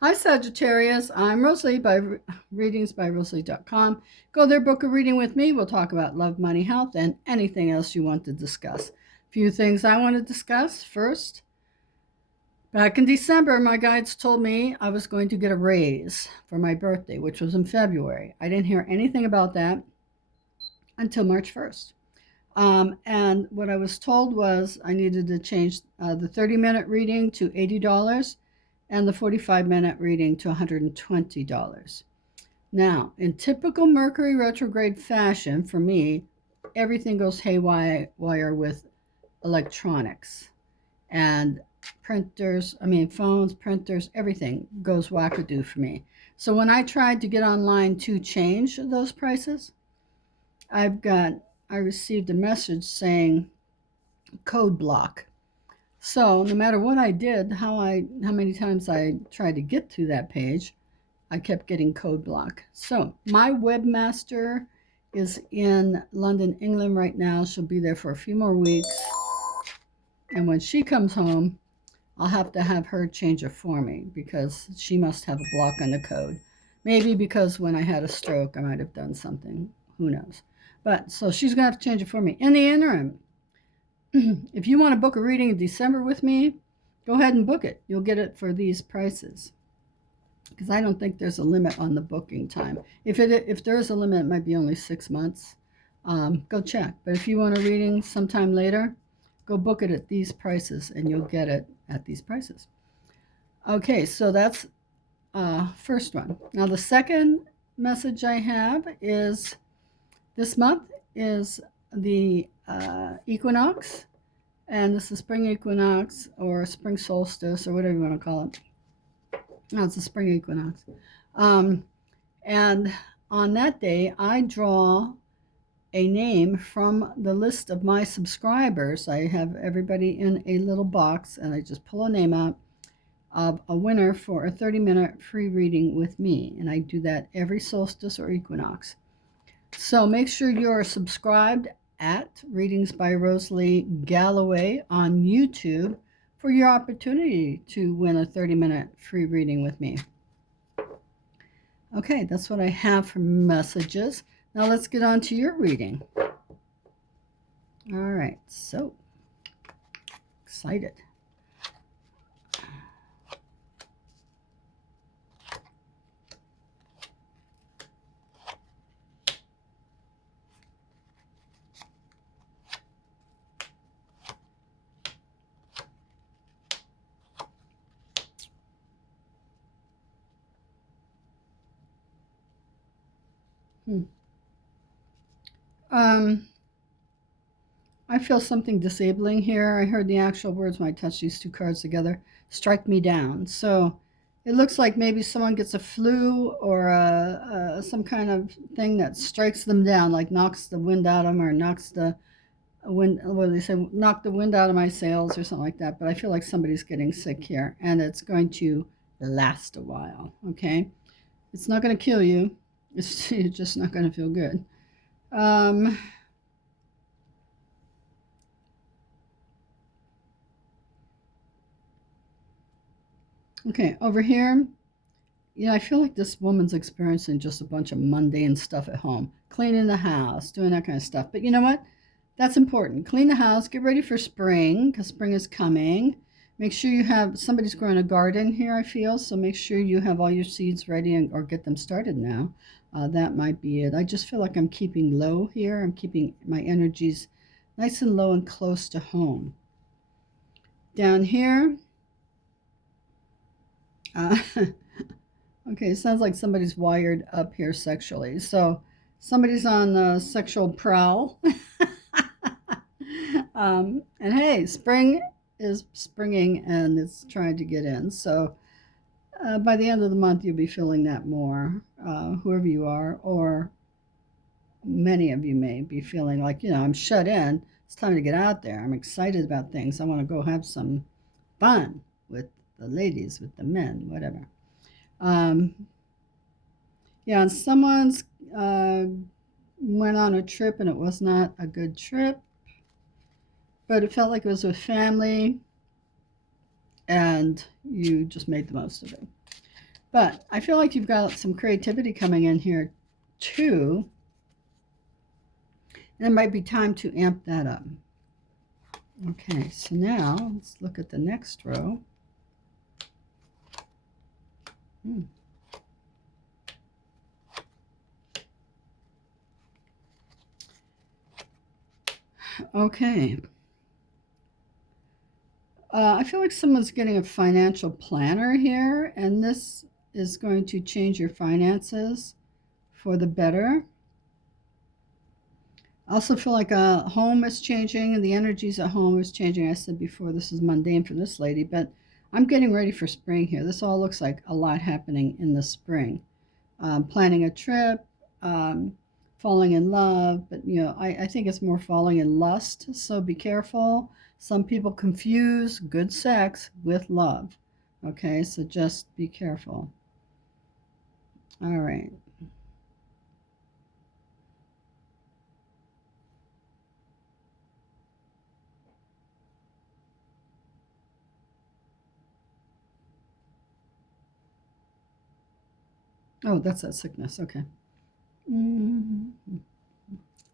Hi, Sagittarius. I'm Rosalie by readingsbyrosalie.com. Go there, book a reading with me. We'll talk about love, money, health, and anything else you want to discuss. Few things I want to discuss. First, back in December, my guides told me I was going to get a raise for my birthday, which was in February. I didn't hear anything about that until March 1st. And what I was told was I needed to change the 30-minute reading to $80 and the 45-minute reading to $120. Now, in typical Mercury retrograde fashion, for me, everything goes haywire with electronics and printers. I mean, phones, printers, everything goes wackadoo for me. So when I tried to get online to change those prices, I received a message saying code block. So no matter what I did, how many times I tried to get to that page, I kept getting code block. So my webmaster is in London, England right now. She'll be there for a few more weeks. And when she comes home, I'll have to have her change it for me because she must have a block on the code. Maybe because when I had a stroke, I might have done something. Who knows? But so she's going to have to change it for me. In the interim, if you want to book a reading in December with me, go ahead and book it. You'll get it for these prices. Because I don't think there's a limit on the booking time. If there is a limit, it might be only 6 months. Go check. But if you want a reading sometime later, go book it at these prices, and you'll get it at these prices. Okay, so that's first one. Now the second message I have is this month is the equinox, and this is spring equinox or spring solstice or whatever you want to call it. No, it's a spring equinox. And on that day, I draw a name from the list of my subscribers. I have everybody in a little box, and I just pull a name out of a winner for a 30-minute free reading with me. And I do that every solstice or equinox. So make sure you're subscribed at Readings by Rosalie Galloway on YouTube for your opportunity to win a 30-minute free reading with me. Okay, that's what I have for messages. Now let's get on to your reading. All right, so excited. I feel something disabling here. I heard the actual words when I touched these two cards together. Strike me down. So it looks like maybe someone gets a flu or some kind of thing that strikes them down, like knocks the wind out of them or knocks the wind. What do they say? Knock the wind out of my sails or something like that. But I feel like somebody's getting sick here, and it's going to last a while. Okay, it's not going to kill you. It's you're just not going to feel good. Okay, over here, yeah, I feel like this woman's experiencing just a bunch of mundane stuff at home, cleaning the house, doing that kind of stuff. But you know what? That's important. Clean the house, get ready for spring, because spring is coming. Make sure you have, somebody's growing a garden here, I feel, so make sure you have all your seeds ready or get them started now. That might be it. I just feel like I'm keeping low here. I'm keeping my energies nice and low and close to home. Down here, okay, it sounds like somebody's wired up here sexually. So somebody's on the sexual prowl. And hey, spring is springing and it's trying to get in. So by the end of the month, you'll be feeling that more, whoever you are, or many of you may be feeling like, I'm shut in. It's time to get out there. I'm excited about things. I want to go have some fun with the ladies, with the men, whatever. Yeah, and someone's went on a trip and it was not a good trip, but it felt like it was with family and you just made the most of it. But I feel like you've got some creativity coming in here too. And it might be time to amp that up. Okay, so now let's look at the next row. Okay. I feel like someone's getting a financial planner here, and this is going to change your finances for the better. I also feel like a home is changing, and the energies at home is changing. I said before, this is mundane for this lady, but I'm getting ready for spring here. This all looks like a lot happening in the spring. Planning a trip, falling in love, but I think it's more falling in lust, so be careful. Some people confuse good sex with love. Okay, so just be careful. All right. Oh, that's that sickness. Okay.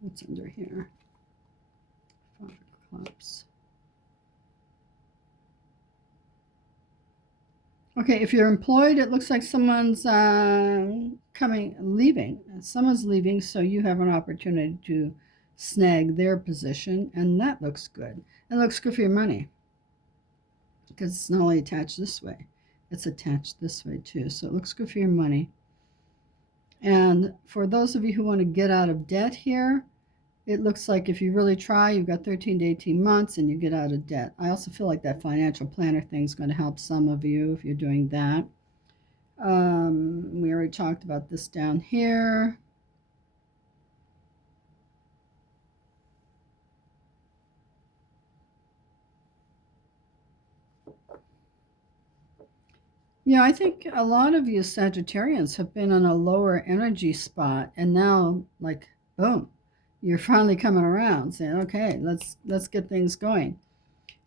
What's under here? 5 of Clubs. Okay, if you're employed, it looks like someone's leaving. Someone's leaving, so you have an opportunity to snag their position, and that looks good. It looks good for your money because it's not only attached this way, it's attached this way too. So it looks good for your money. And for those of you who want to get out of debt here, it looks like if you really try, you've got 13 to 18 months and you get out of debt. I also feel like that financial planner thing is going to help some of you if you're doing that. We already talked about this down here. I think a lot of you Sagittarians have been on a lower energy spot, and now, like, boom, you're finally coming around, saying, "Okay, let's get things going."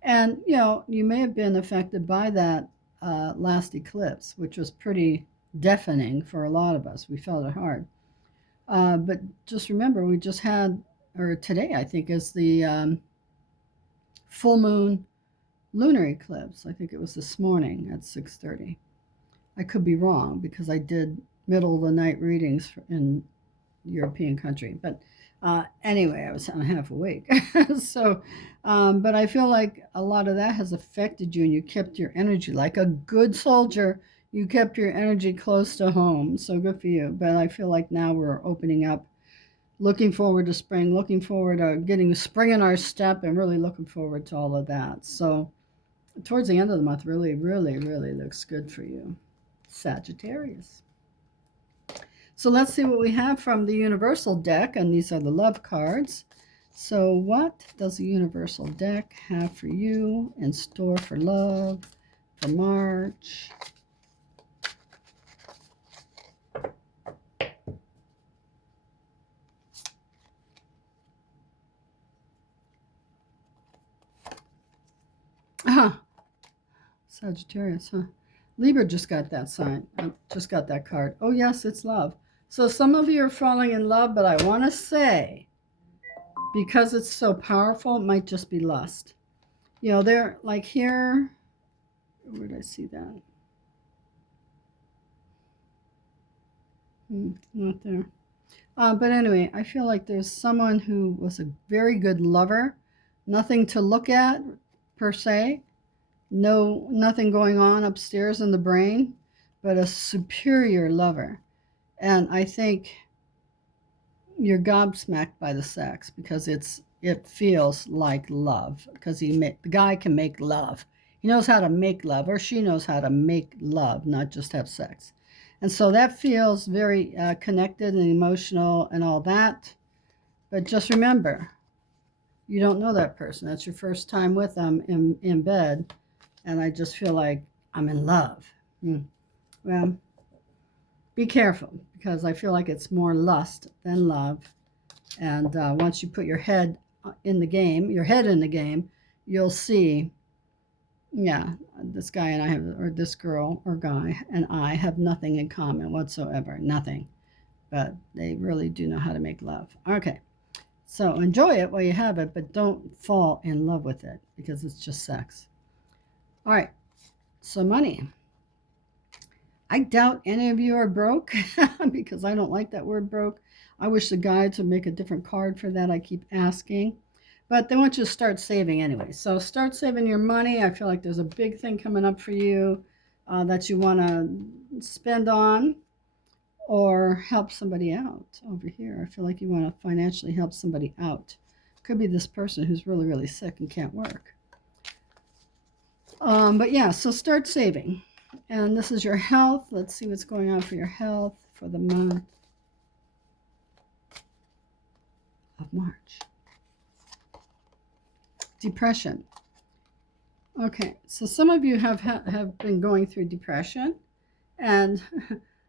And you may have been affected by that last eclipse, which was pretty deafening for a lot of us. We felt it hard. But just remember, we just had, or today I think is the full moon lunar eclipse. I think it was this morning at 6:30. I could be wrong because I did middle of the night readings in European country. But anyway, I was half awake. So, but I feel like a lot of that has affected you, and you kept your energy like a good soldier. You kept your energy close to home. So good for you. But I feel like now we're opening up, looking forward to spring, looking forward to getting spring in our step, and really looking forward to all of that. So, towards the end of the month, really, really, really looks good for you, Sagittarius. So let's see what we have from the Universal deck, and these are the love cards. So what does the Universal deck have for you in store for love for March? Sagittarius, huh? Libra just got that sign. Just got that card. Oh, yes, it's love. So some of you are falling in love, but I want to say, because it's so powerful, it might just be lust. They're like here. Where did I see that? Not there. But anyway, I feel like there's someone who was a very good lover. Nothing to look at, per se. Nothing going on upstairs in the brain, but a superior lover. And I think you're gobsmacked by the sex because it feels like love, because the guy can make love. He knows how to make love, or she knows how to make love, not just have sex. And so that feels very connected and emotional and all that. But just remember, you don't know that person. That's your first time with them in bed. And I just feel like I'm in love. Well, be careful, because I feel like it's more lust than love. And once you put your head in the game, you'll see, Yeah, this guy and I have, or this girl or guy and I have nothing in common whatsoever. Nothing. But they really do know how to make love. Okay. So enjoy it while you have it, but don't fall in love with it because it's just sex. All right. So money. I doubt any of you are broke because I don't like that word broke. I wish the guides would make a different card for that. I keep asking. But they want you to start saving anyway. So start saving your money. I feel like there's a big thing coming up for you that you want to spend on or help somebody out over here. I feel like you want to financially help somebody out. Could be this person who's really, really sick and can't work. But yeah, so start saving. And this is your health. Let's see what's going on for your health for the month of March. Depression. Okay, so some of you have been going through depression, and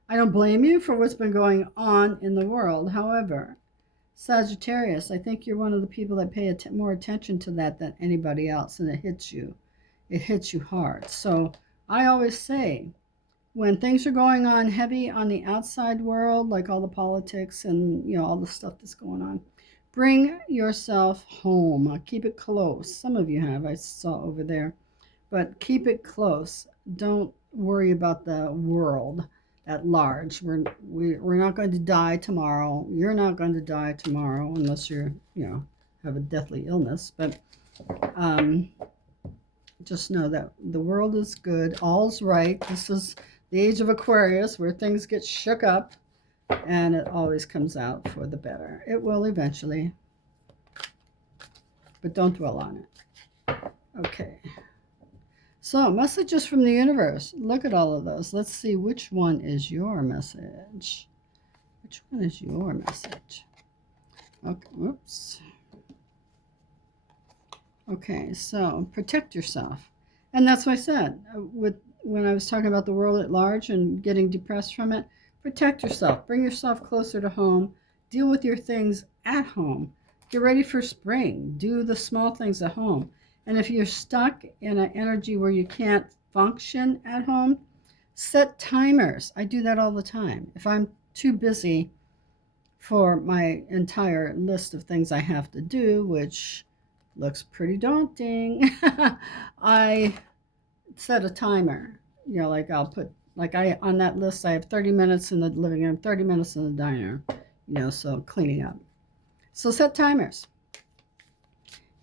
I don't blame you for what's been going on in the world. However, Sagittarius, I think you're one of the people that pay more attention to that than anybody else, and it hits you. It hits you hard. So I always say, when things are going on heavy on the outside world, like all the politics and all the stuff that's going on, bring yourself home. Keep it close. Some of you have, I saw over there, but keep it close. Don't worry about the world at large. We're not going to die tomorrow. You're not going to die tomorrow unless you're have a deathly illness. But just know that the world is good. All's right. This is the age of Aquarius where things get shook up, and it always comes out for the better. It will eventually, but don't dwell on it. Okay. So, messages from the universe. Look at all of those. Let's see which one is your message. Which one is your message? Okay, whoops. Okay, so protect yourself. And that's what I said when I was talking about the world at large and getting depressed from it. Protect yourself. Bring yourself closer to home. Deal with your things at home. Get ready for spring. Do the small things at home. And if you're stuck in an energy where you can't function at home, set timers. I do that all the time. If I'm too busy for my entire list of things I have to do, which looks pretty daunting, I set a timer. Like I'll put, on that list, I have 30 minutes in the living room, 30 minutes in the diner, so cleaning up. So set timers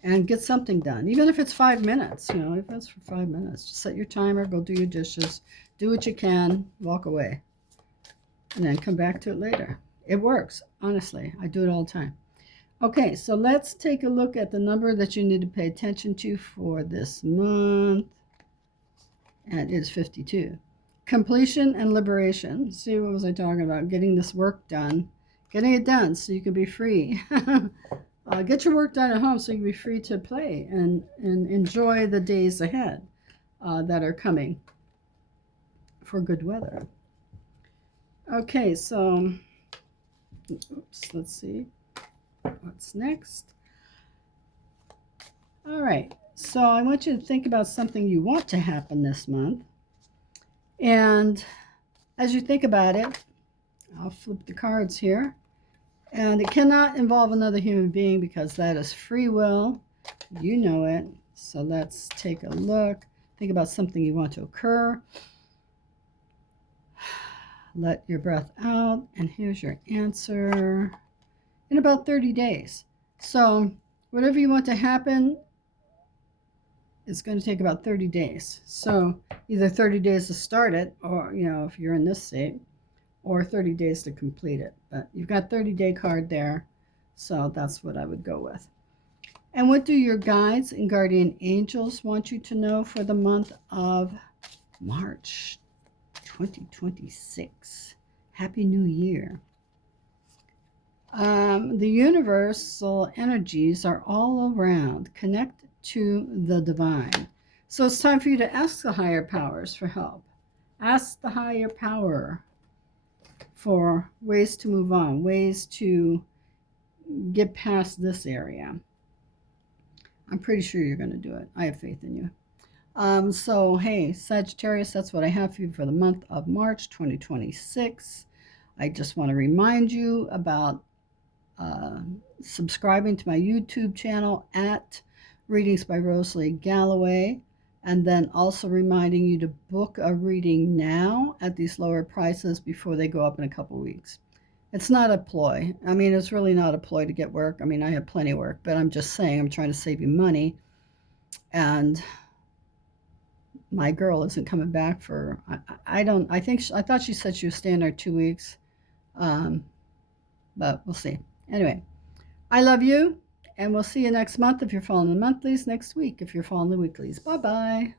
and get something done. Even if it's 5 minutes, if it's for 5 minutes, just set your timer, go do your dishes, do what you can, walk away, and then come back to it later. It works, honestly. I do it all the time. Okay, so let's take a look at the number that you need to pay attention to for this month. And it's 52. Completion and liberation. See, what was I talking about? Getting this work done. Getting it done so you can be free. Get your work done at home so you can be free to play and enjoy the days ahead that are coming for good weather. Okay, so, oops, let's see. What's next? All right, so I want you to think about something you want to happen this month. And as you think about it, I'll flip the cards here. And it cannot involve another human being because that is free will. You know it. So let's take a look. Think about something you want to occur. Let your breath out. And here's your answer. In about 30 days. So whatever you want to happen, it's going to take about 30 days. So either 30 days to start it, or, if you're in this state, or 30 days to complete it. But you've got 30-day card there, so that's what I would go with. And what do your guides and guardian angels want you to know for the month of March 2026? Happy New Year. The universal energies are all around. Connect to the divine. So it's time for you to ask the higher powers for help. Ask the higher power for ways to move on, ways to get past this area. I'm pretty sure you're going to do it. I have faith in you. So, hey, Sagittarius, that's what I have for you for the month of March 2026. I just want to remind you about subscribing to my YouTube channel at Readings by Rosalie Galloway, and then also reminding you to book a reading now at these lower prices before they go up in a couple weeks. It's not a ploy. I mean, it's really not a ploy to get work. I mean, I have plenty of work, but I'm just saying I'm trying to save you money. And my girl isn't coming back for, I don't, I think, I thought she said she was staying there 2 weeks. Um, but we'll see. Anyway, I love you, and we'll see you next month if you're following the monthlies, next week if you're following the weeklies. Bye bye.